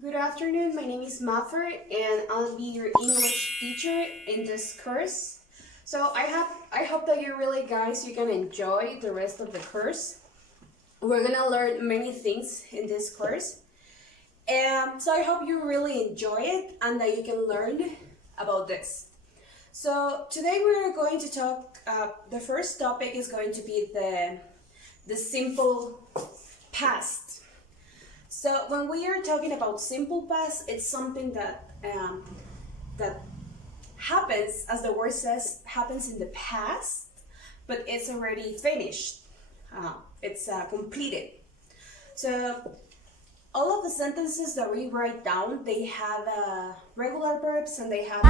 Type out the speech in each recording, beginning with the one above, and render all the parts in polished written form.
Good afternoon, my name is Maffer and I'll be your English teacher in this course. So I hope that you really guys you can enjoy the rest of the course. We're gonna learn many things in this course. So I hope you really enjoy it and that you can learn about this. So today we're going to talk, the first topic is going to be the simple past. So when we are talking about simple past, it's something that happens, as the word says, happens in the past, but it's already finished. It's completed. So all of the sentences that we write down, they have regular verbs and they have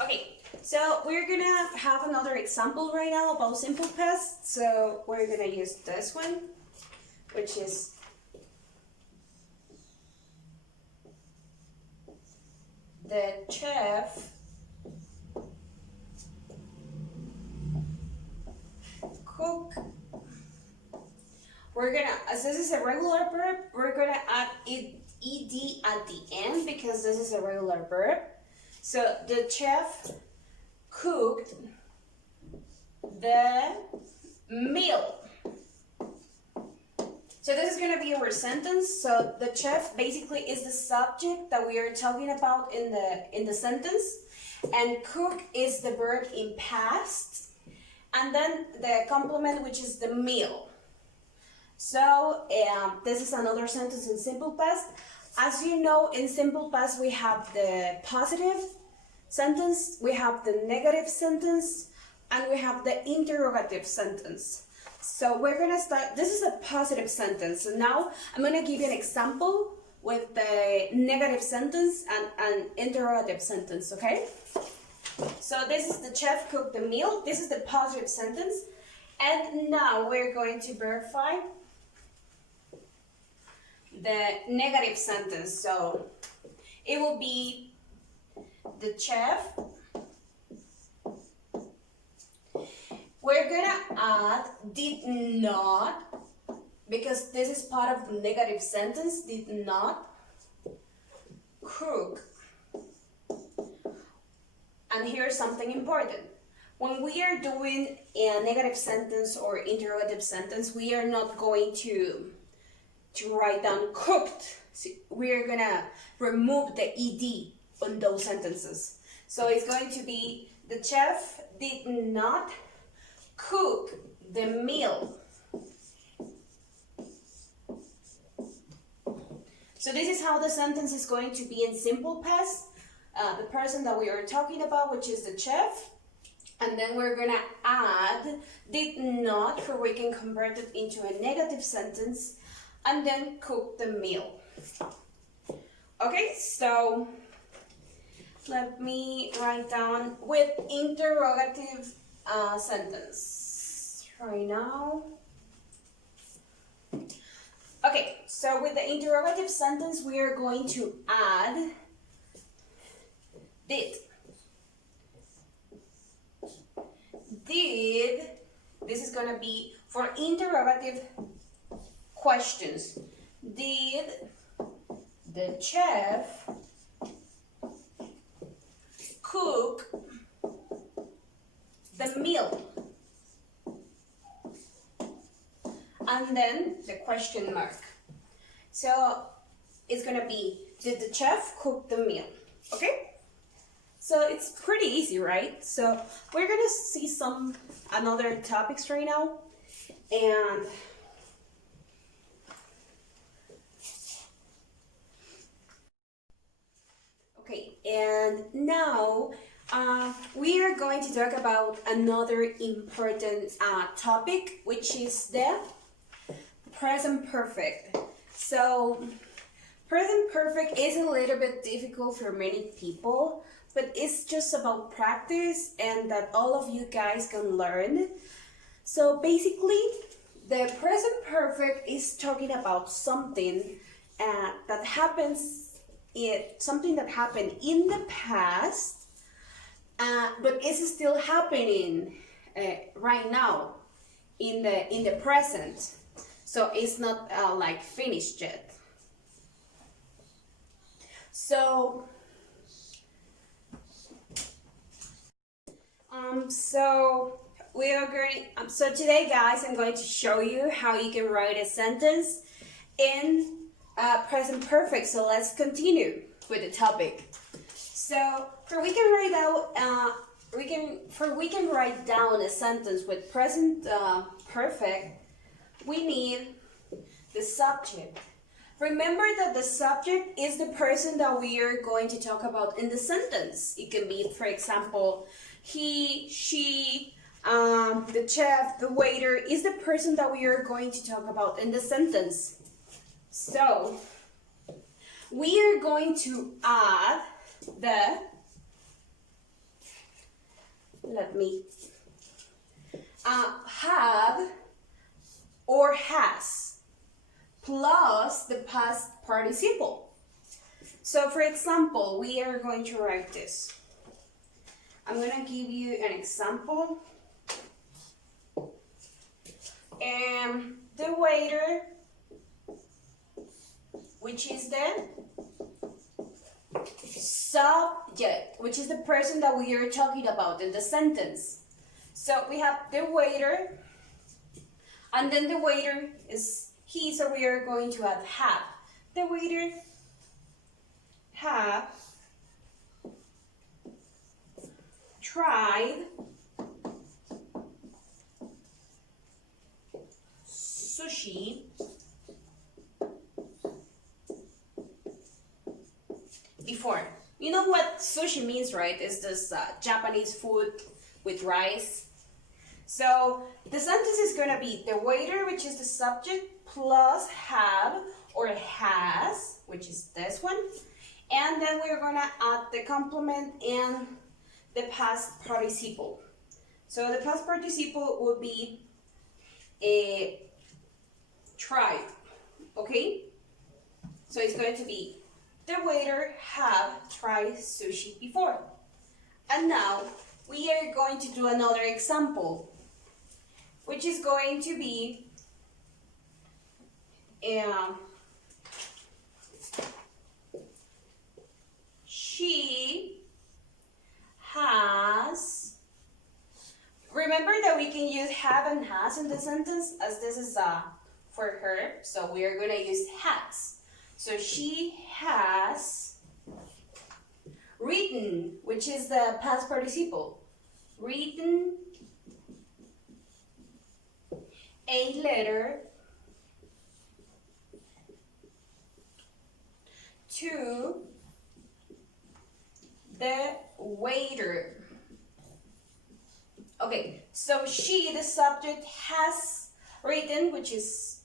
Okay, so we're gonna have another example right now about simple past. So we're gonna use this one, which is the chef cook. We're gonna, as this is a regular verb, we're gonna add ed at the end because this is a regular verb. So the chef cooked the meal. So this is going to be our sentence. So the chef basically is the subject that we are talking about in the sentence, and cook is the verb in past, and then the complement, which is the meal. So this is another sentence in simple past. As you know, in simple past we have the positive sentence, we have the negative sentence, and we have the interrogative sentence. So we're gonna start, this is a positive sentence. So now I'm gonna give you an example with the negative sentence and interrogative sentence, okay? So this is the chef cooked the meal, this is the positive sentence, and now we're going to verify the negative sentence. So it will be the chef. We're gonna add did not, because this is part of the negative sentence, did not. cook. And here's something important. When we are doing a negative sentence or interrogative sentence, we are not going to write down cooked. We are gonna remove the ed on those sentences. So it's going to be, the chef did not cook the meal. So this is how the sentence is going to be in simple past. The person that we are talking about, which is the chef, and then we're gonna add did not, for we can convert it into a negative sentence, and then cook the meal. Okay, so let me write down with interrogative sentence right now. Okay, so with the interrogative sentence, we are going to add did. Did, this is gonna be for interrogative questions. Did the chef cook the meal? And then the question mark. So it's gonna be, did the chef cook the meal? Okay? So it's pretty easy, right? So we're gonna see some another topics right now. And okay, and now we are going to talk about another important topic, which is the present perfect. So present perfect is a little bit difficult for many people, but it's just about practice and that all of you guys can learn. So basically, the present perfect is talking about something that happens, something that happened in the past, but is still happening right now in the present. So it's not like finished yet. So we are going. So today, guys, I'm going to show you how you can write a sentence in present perfect. So let's continue with the topic. So we can write down a sentence with present perfect. We need the subject. Remember that the subject is the person that we are going to talk about in the sentence. It can be, for example, he, she, the chef, the waiter is the person that we are going to talk about in the sentence. So we are going to add the, have or has plus the past participle. So for example, we are going to write this. I'm going to give you an example. The waiter, which is the subject, which is the person that we are talking about in the sentence. So we have the waiter, and then the waiter is he, so we are going to add have. The waiter have tried sushi before. You know what sushi means, right? It's this Japanese food with rice. So the sentence is going to be the waiter, which is the subject, plus have or has, which is this one. And then we're going to add the complement and the past participle. So the past participle would be a tried, okay? So it's going to be the waiter have tried sushi before. And now we are going to do another example, which is going to be has in the sentence, as this is for her, so we are going to use has. So she has written, which is the past participle. Written a letter to the waiter. Okay, so she, the subject, has written, which is,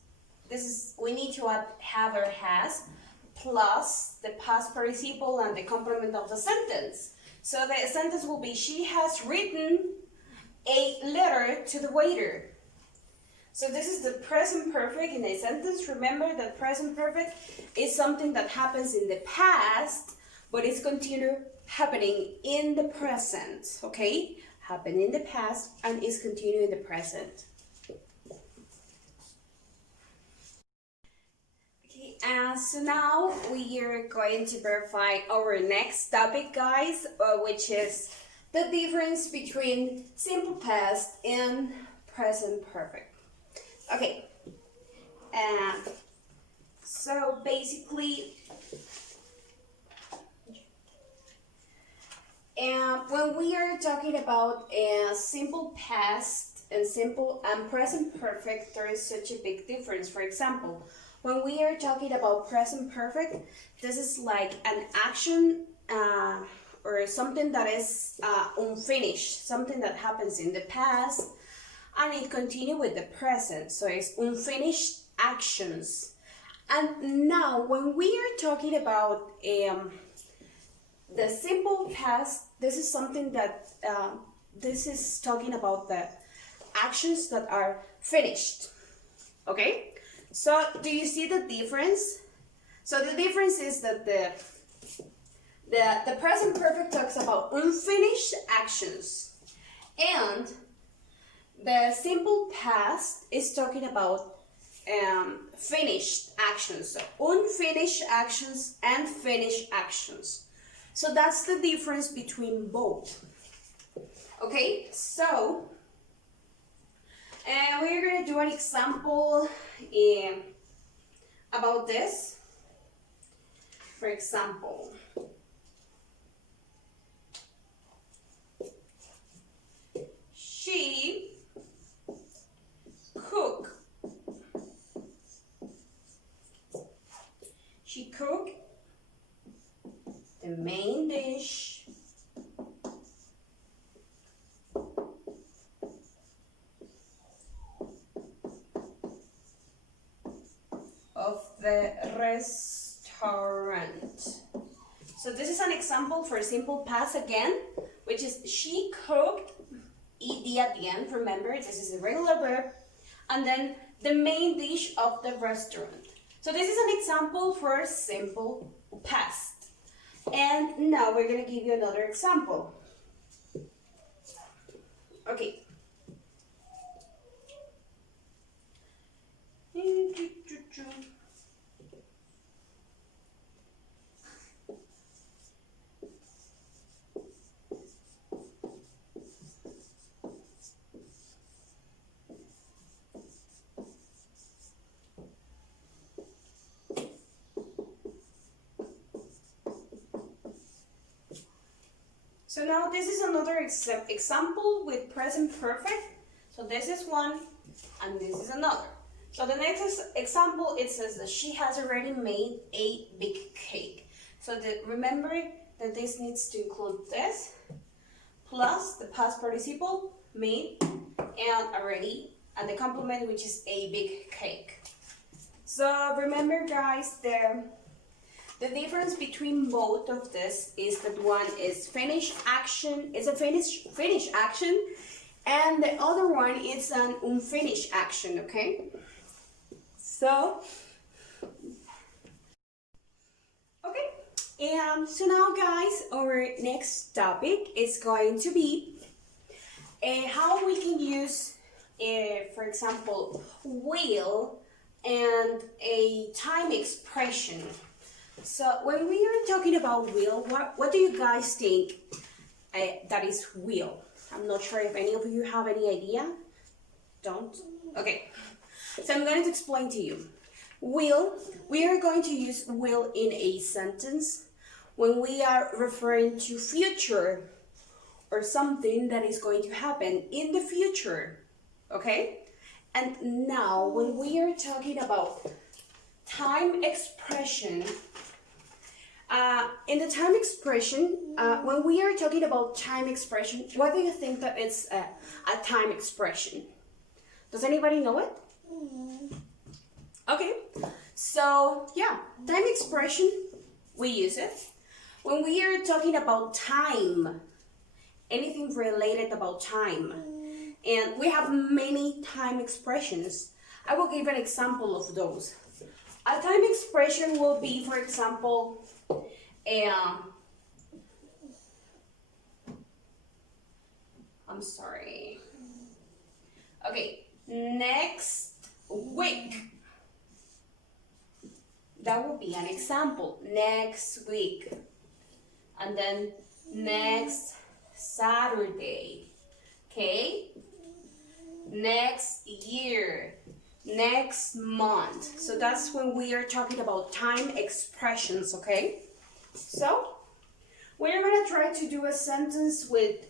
we need to add have or has, plus the past participle and the complement of the sentence. So the sentence will be, she has written a letter to the waiter. So this is the present perfect in a sentence. Remember that present perfect is something that happens in the past, but it's continue happening in the present, okay? Happened in the past and is continuing in the present. Okay, so now we are going to verify our next topic, guys, which is the difference between simple past and present perfect. Okay, so basically, when we are talking about simple past and simple and present perfect, there is such a big difference. For example, when we are talking about present perfect, this is like an action or something that is unfinished, something that happens in the past, and it continues with the present, so it's unfinished actions. And now when we are talking about the simple past, this is something that this is talking about the actions that are finished. Okay, so do you see the difference? So the difference is that the present perfect talks about unfinished actions, and the simple past is talking about finished actions, so unfinished actions and finished actions. So that's the difference between both. Okay, so we're going to do an example about this. For example, she cooked. She cooked the main dish of the restaurant. So this is an example for simple past again, which is she cooked, ed at the end, remember this is a regular verb, and then the main dish of the restaurant. So this is an example for simple past. And now we're going to give you another example. Okay. So now this is another example with present perfect. So this is one and this is another. So the next example, it says that she has already made a big cake. So remember that this needs to include this plus the past participle, made, and already, and the complement, which is a big cake. So remember, guys, the difference between both of this is that one is finished action, is a finished action, and the other one is an unfinished action, okay? So, okay, so now guys, our next topic is going to be how we can use, for example, will and a time expression. So when we are talking about will, what do you guys think that is will? I'm not sure if any of you have any idea. Don't? Okay. So I'm going to explain to you. Will, we are going to use will in a sentence when we are referring to future or something that is going to happen in the future. Okay? And now when we are talking about time expression, in the time expression, when we are talking about time expression, what do you think that it's a time expression? Does anybody know it? Okay, so yeah, time expression, we use it when we are talking about time, anything related about time. And we have many time expressions. I will give an example of those. A time expression will be, for example, I'm sorry. Okay, next week. That will be an example. Next week. And then next Saturday. Okay? Next year. Next month. So that's when we are talking about time expressions, okay? So, we're gonna try to do a sentence with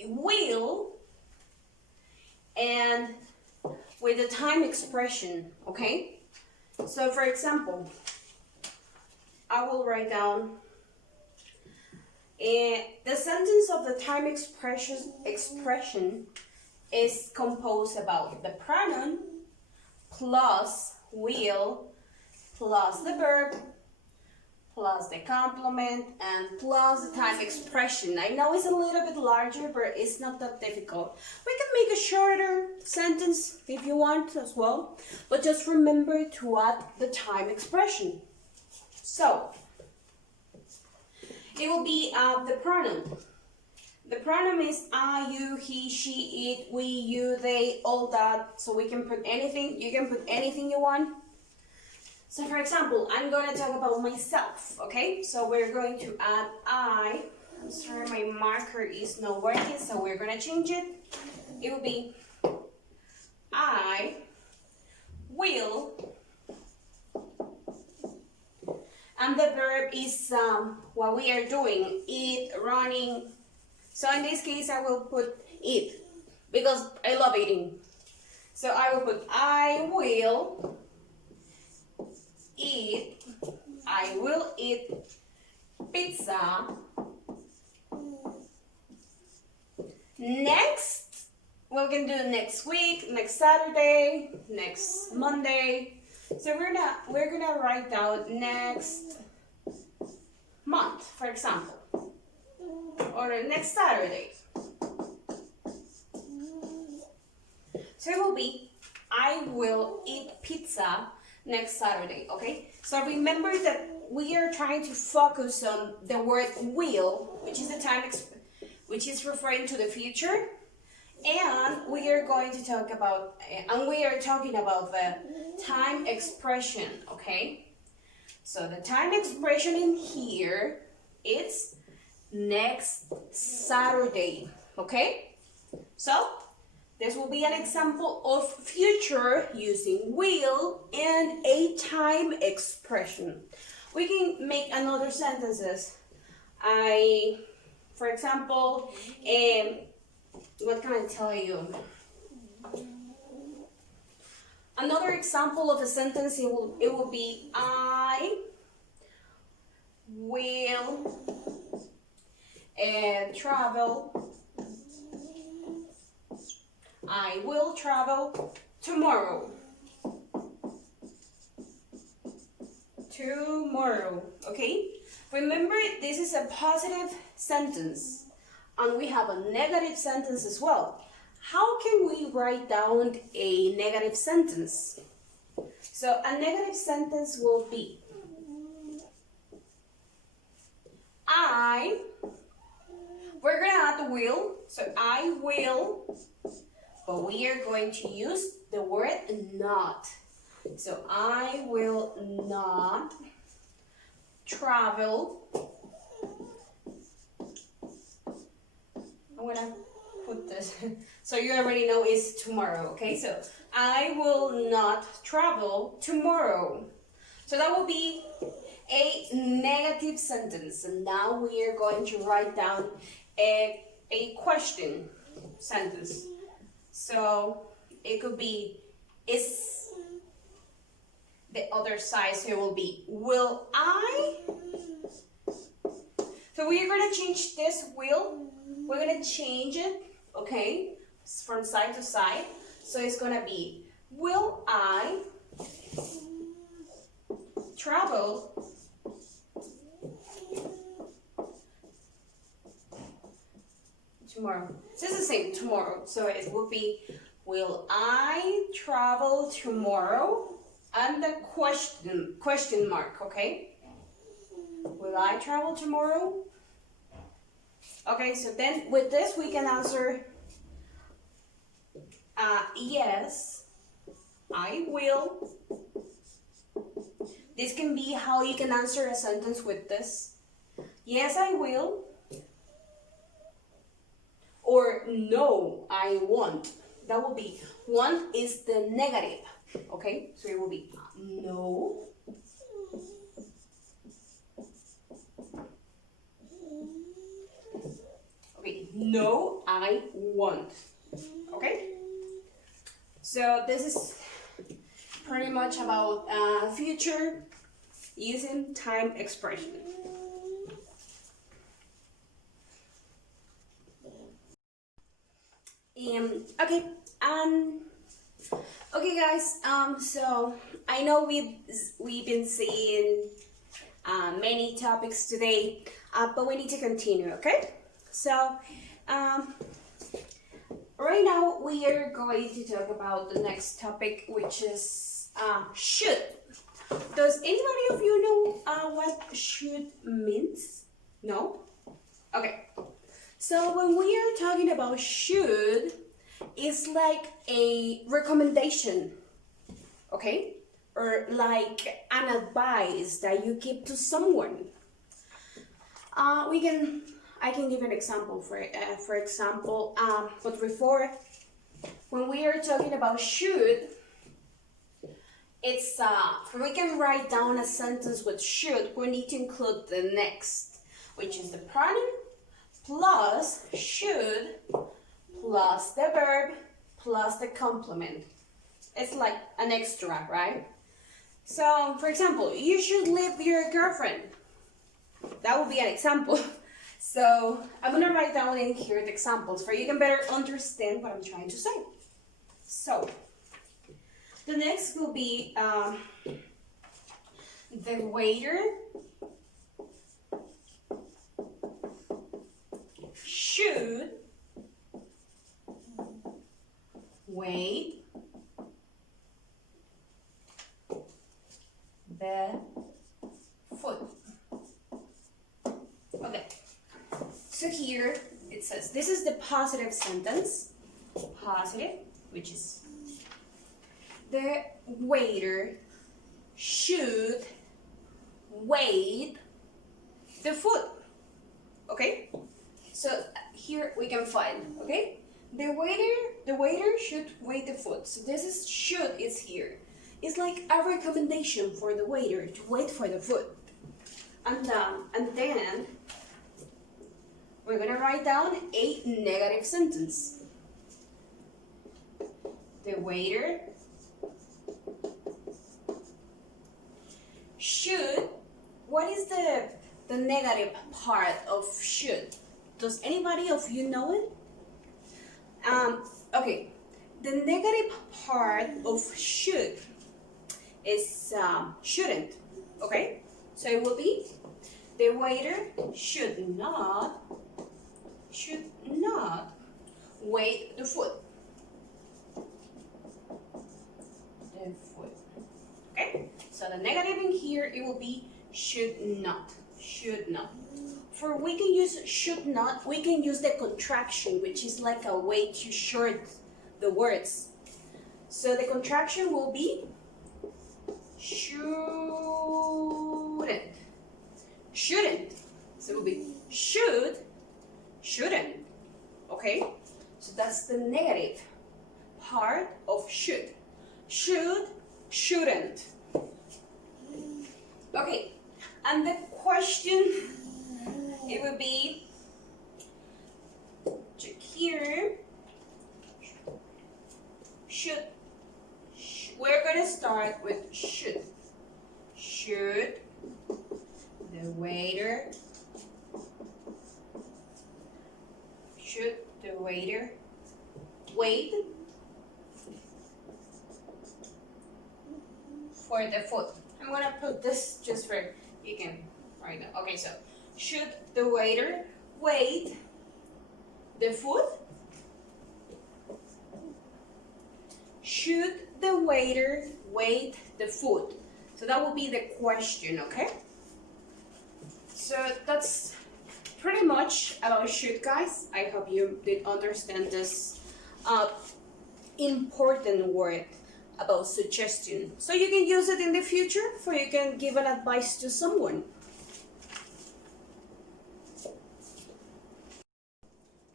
will and with the time expression, okay? So for example, I will write down the sentence of the time expression is composed about the pronoun plus will plus the verb plus the complement and plus the time expression. I know it's a little bit larger, but it's not that difficult. We can make a shorter sentence if you want as well, but just remember to add the time expression. So, it will be the pronoun. The pronoun is I, you, he, she, it, we, you, they, all that. So we can put anything, you can put anything you want. So for example, I'm going to talk about myself, okay? So we're going to add I. I'm sorry, my marker is not working, so we're going to change it. It will be I will. And the verb is what we are doing, eat, running. So in this case, I will put eat because I love eating. So I will put I will eat. I will eat pizza. Next, we can do next week, next Saturday, next Monday. So we're gonna write down next month, for example. Or next Saturday. So it will be, I will eat pizza next Saturday, okay? So remember that we are trying to focus on the word will, which is the time, which is referring to the future. And we are going to talk about, and we are talking about the time expression, okay? So the time expression in here is next Saturday, okay? So this will be an example of future using will and a time expression. We can make another sentences. For example, what can I tell you? Another example of a sentence, it will be I will travel. I will travel tomorrow. Tomorrow, okay? Remember, this is a positive sentence, and we have a negative sentence as well. How can we write down a negative sentence? So a negative sentence will be we're gonna add the will, so I will, but we are going to use the word not. So I will not travel. put this. So you already know it's tomorrow, okay? So I will not travel tomorrow. So that will be a negative sentence. And now we are going to write down a question sentence. So it could be, is the other side, so it will be, will I? So we are going to change this will. We're going to change it, okay, from side to side. So it's going to be, will I travel tomorrow? This is the same, tomorrow. So it will be, will I travel tomorrow? And the question mark, okay? Will I travel tomorrow? Okay, so then with this we can answer yes, I will. This can be how you can answer a sentence with this. Yes, I will. Or no, I won't. That will be, want is the negative, okay? So it will be no. Okay, no, I won't. Okay? So this is pretty much about future using time expression. Okay guys, so I know we've been seeing many topics today, but we need to continue, okay? So right now we are going to talk about the next topic, which is should. Does anybody of you know what should means? No? Okay. So when we are talking about should, it's like a recommendation, okay? Or like an advice that you give to someone. I can give an example for example, but before, when we are talking about should, it's we can write down a sentence with should. We need to include the next, which is the pronoun plus should plus the verb plus the complement. It's like an extra, right? So, for example, you should leave your girlfriend. That would be an example. So, I'm gonna write down in here the examples for you can better understand what I'm trying to say. So, the next will be the waiter should wait the food. Okay, so here it says this is the positive sentence, positive, which is the waiter should wait the food. Okay, so here we can find, okay, the waiter should wait the food. So this is should is here. It's like a recommendation for the waiter to wait for the food. And then we're gonna write down a negative sentence. The waiter should. What is the negative part of should? Does anybody of you know it? Okay, the negative part of should is shouldn't. Okay, so it will be the waiter should not wait the food. The food. Okay, so the negative in here it will be should not. Should not. For we can use should not, we can use the contraction, which is like a way to short the words. So the contraction will be shouldn't. Shouldn't. So it will be should, shouldn't. Okay? Okay, and the question, it would be, check here, should, we're going to start with should. Should the waiter, should the waiter wait for the food? I'm gonna put this just for you can write it. Okay, so should the waiter wait the food? Should the waiter wait the food? So that will be the question, okay? So that's pretty much about should, guys. I hope you did understand this important word about suggestion. So you can use it in the future, or you can give an advice to someone.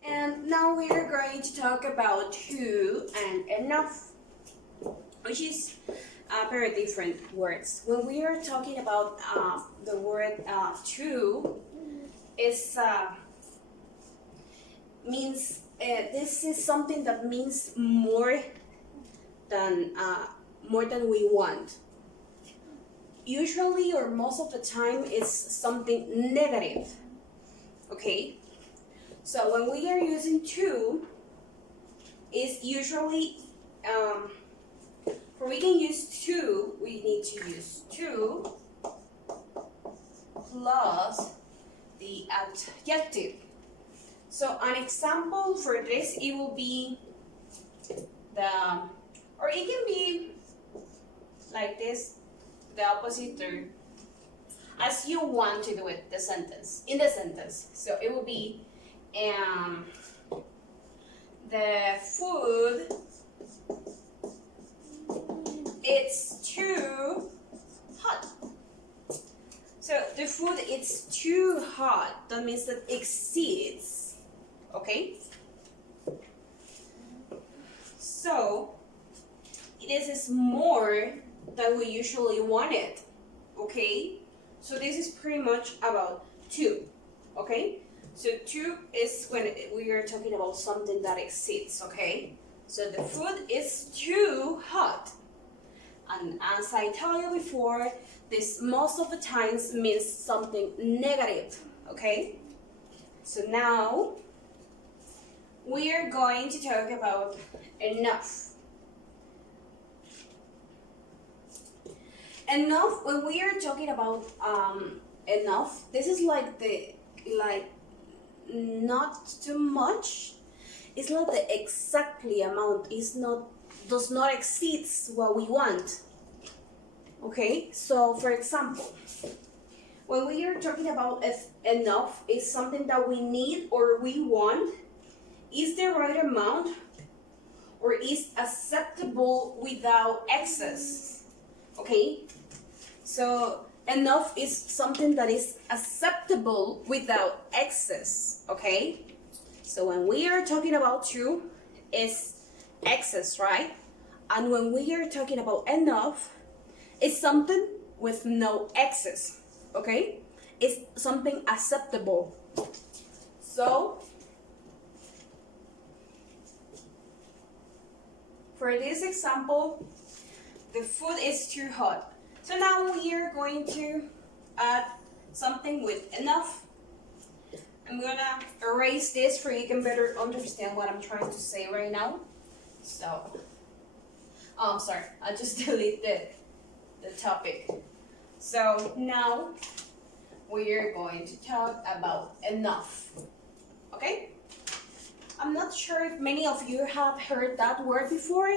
And now we are going to talk about to and enough, which is very different words. When we are talking about the word to, is means this is something that means more than we want. Usually, or most of the time, it's something negative. Okay, so when we are using to, it's usually for we can use to, we need to use to plus the adjective. So an example for this, it will be or it can be like this, the opposite, or as you want to do it, the sentence, in the sentence. So it will be, the food, it's too hot. So the food, it's too hot. That means that exceeds, okay? So this is more than we usually wanted, okay? So this is pretty much about to, okay? So to is when we are talking about something that exceeds, okay? So the food is too hot. And as I told you before, this most of the times means something negative, okay? So now we are going to talk about enough. Enough, when we are talking about enough, this is like not too much. It's not the exactly amount. It's not, does not exceed what we want. Okay, so for example, when we are talking about enough, is something that we need or we want, is the right amount, or is acceptable without excess. Okay, so enough is something that is acceptable without excess. Okay, so when we are talking about to, it's excess, right? And when we are talking about enough, it's something with no excess. Okay, it's something acceptable. So for this example, the food is too hot. So now we are going to add something with enough. I'm gonna erase this for you can better understand what I'm trying to say right now. So, oh, I'm sorry, I just deleted the topic. So now we are going to talk about enough. Okay? I'm not sure if many of you have heard that word before.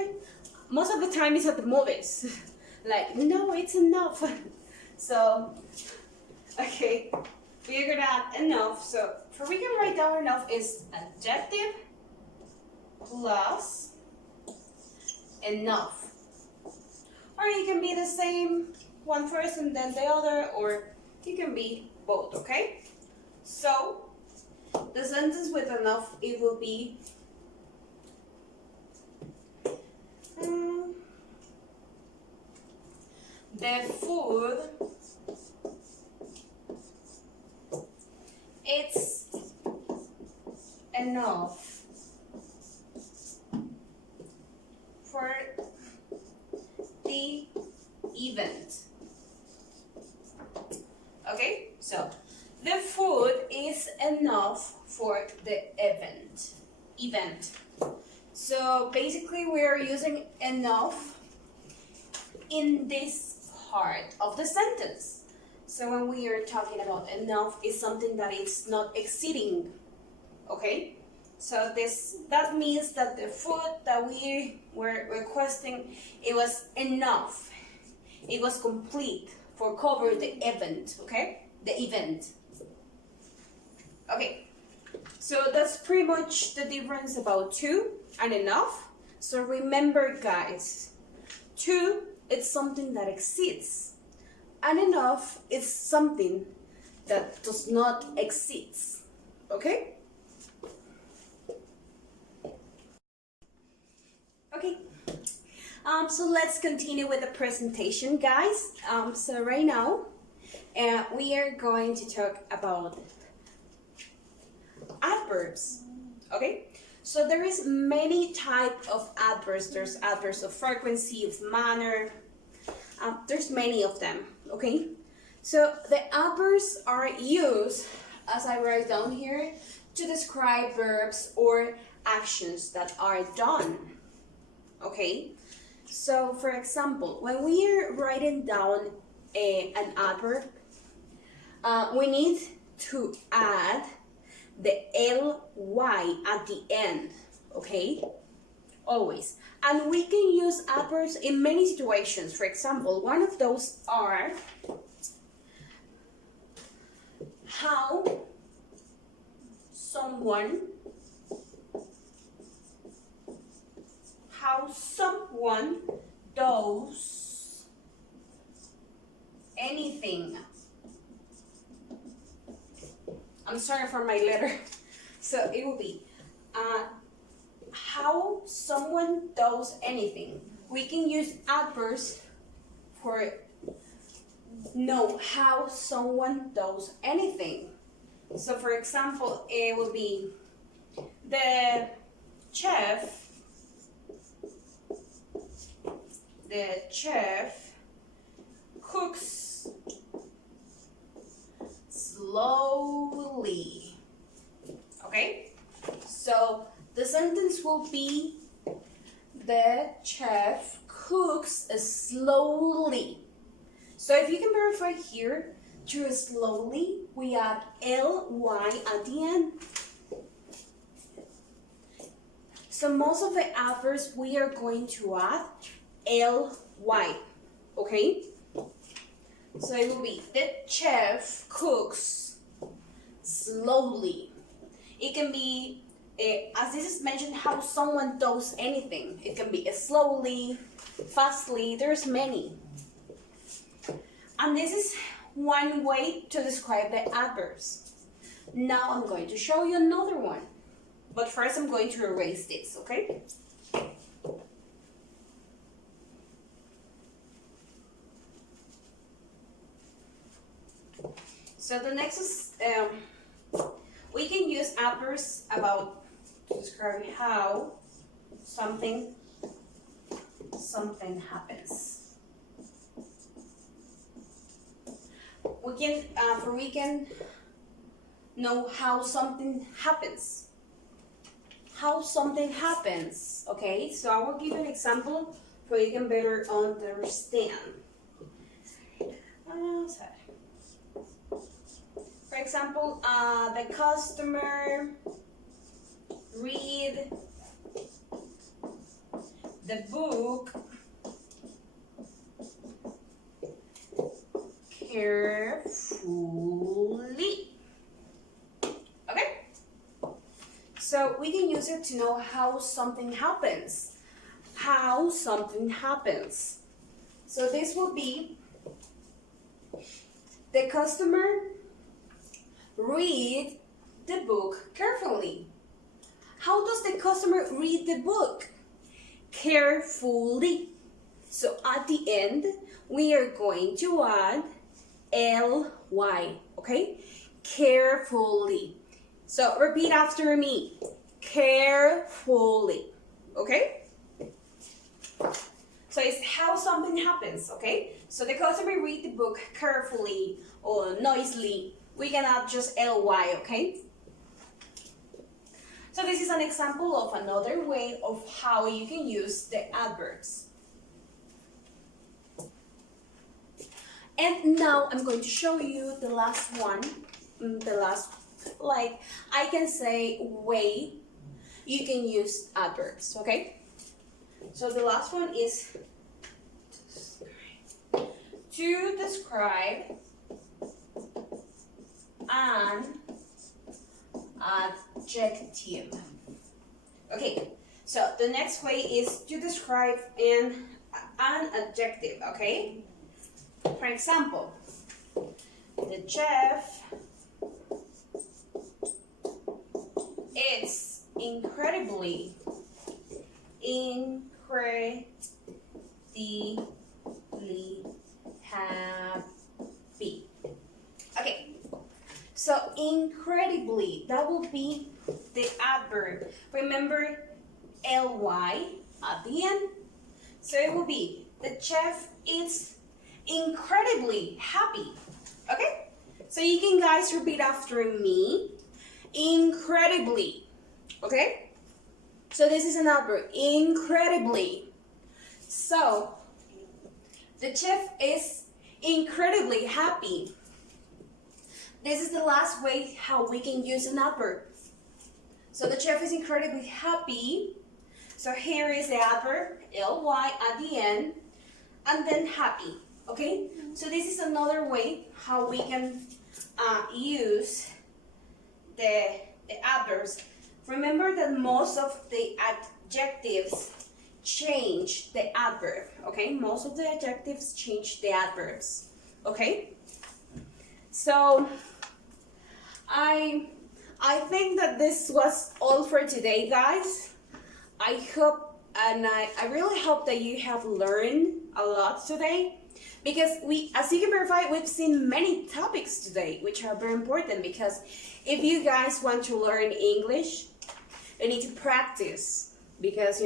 Most of the time it's at the movies. Like, no, it's enough. So, okay, we're gonna add enough. So, for we can write down enough is adjective plus enough. Or you can be the same, one first and then the other, or you can be both, okay? So, the sentence with enough, it will be the food it's enough for the event. Okay, so the food is enough for the event. So basically we are using enough in this part of the sentence. So when we are talking about enough, is something that it's not exceeding. Okay, so that means that the food that we were requesting, it was enough, it was complete for cover the event. Okay, the event. Okay, so that's pretty much the difference about to and enough. So remember guys, to it's something that exceeds, and enough is something that does not exceed. Okay? Okay. So let's continue with the presentation, guys. So right now, we are going to talk about adverbs. Okay? So there is many type of adverbs. There's adverbs of frequency, of manner. There's many of them. Okay? So the adverbs are used, as I write down here, to describe verbs or actions that are done. Okay? So for example, when we are writing down an adverb, we need to add the ly at the end, okay? Always. And we can use adverbs in many situations. For example, one of those are how someone does anything. I'm sorry for my letter. So it will be how someone does anything. We can use adverbs for know how someone does anything. So for example, it will be the chef cooks slowly. Okay? So the sentence will be the chef cooks slowly. So if you can verify here, to slowly, we add ly at the end. So most of the adverbs we are going to add ly, okay? So it will be the chef cooks slowly. It can be, as this is mentioned, how someone does anything. It can be slowly, fastly, there's many. And this is one way to describe the adverbs. Now I'm going to show you another one. But first I'm going to erase this, okay? So the next is, we can use adverbs about to describe how something happens. We can know how something happens. How something happens, okay? So I will give you an example so you can better understand. For example, the customer read the book carefully. Okay? So we can use it to know how something happens. How something happens. So this will be the customer read the book carefully. How does the customer read the book? Carefully. So at the end, we are going to add ly, okay? carefully. So repeat after me. Carefully. Okay? So it's how something happens, okay? So the customer read the book carefully or noisily. We can add just ly, okay? So this is an example of another way of how you can use the adverbs. And now I'm going to show you the last one, like I can say way you can use adverbs, okay? So the last one is to describe an adjective. Okay, so the next way is to describe an adjective, okay? For example, the chef is incredibly happy. Okay, so incredibly, that will be the adverb. Remember ly at the end. So it will be the chef is incredibly happy. Okay, so you can guys repeat after me. Incredibly. Okay, so this is an adverb, incredibly. So the chef is incredibly happy. This is the last way how we can use an adverb. So the chef is incredibly happy. So here is the adverb, ly at the end, and then happy. Okay, so this is another way how we can use the adverbs. Remember that most of the adjectives change the adverb, okay? Most of the adjectives change the adverbs, okay? So I think that this was all for today, guys. I hope and I really hope that you have learned a lot today, because as you can verify, we've seen many topics today which are very important, because if you guys want to learn English, you need to practice, because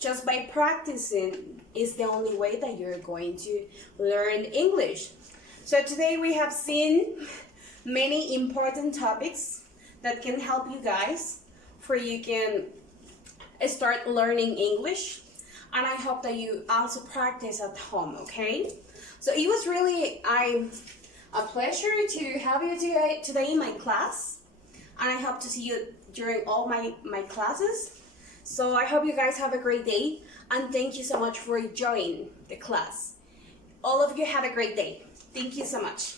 just by practicing is the only way that you're going to learn English. So today we have seen many important topics that can help you guys for you can start learning English, and I hope that you also practice at home, okay? So it was really a pleasure to have you today in my class, and I hope to see you during all my classes. So I hope you guys have a great day, and thank you so much for joining the class. All of you have a great day. Thank you so much.